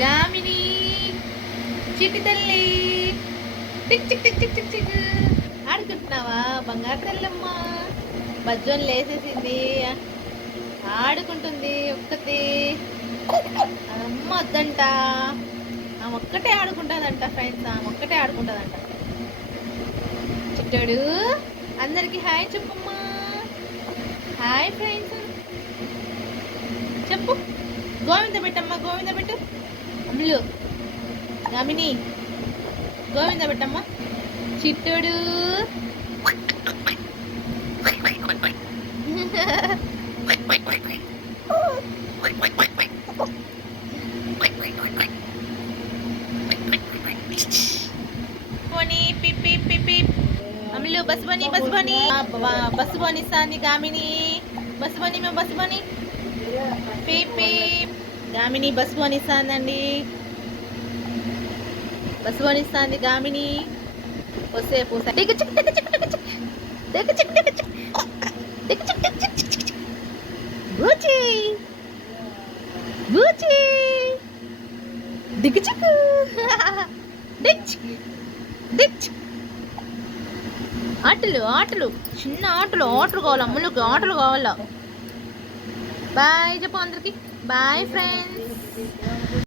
గామిని చిట్టి తల్లి టిక్ చిక్ టిక్ చిక్ చిక్ చిక్ ఆడుకుంటున్నావా బంగారు తల్లమ్మ? బజ్జోని లేసేసింది, ఆడుకుంటుంది ఒక్కతి. అమ్మ వద్దంట, ఆమె ఒక్కటే ఆడుకుంటుందంట ఫ్రెండ్స్, ఆమె ఒక్కటే ఆడుకుంటుందంట. చిట్టాడు అందరికి హాయ్ చెప్పమ్మా. హాయ్ ఫ్రెండ్స్ చెప్పు. గోవింద పెట్టమ్మా, గోవింద పెట్టు. అమ్ములు గామిని గోవింద పెట్టమ్మా. చిట్టోడు పోనీ పిప్పి పిప్పి. అమ్ములు బస్ బని బస్ బని బస్ బనిస్తాంది గామిని. బస్ బని మేము బస్ బని పిప్పి. గామిని బస్ బనిస్తాందండి, బస్ బనిస్తాంది గామిని. వస్తే పూసా దిగ చిక్ దిగ చిక్ దిగ చిక్ దిగ చిక్ దిగ చిక్ దిగ చిక్ దిగ చిక్ చిక్ బూచి బూచి దిగ చిక్ డిచ్ డిచ్. ఆటలు ఆటలు చిన్న ఆటలు ఆటలు కావాలి అమ్ములకు, ఆటలు కావాలా. బాయ్ చెప్పు అందరికి, బాయ్ ఫ్రెండ్స్.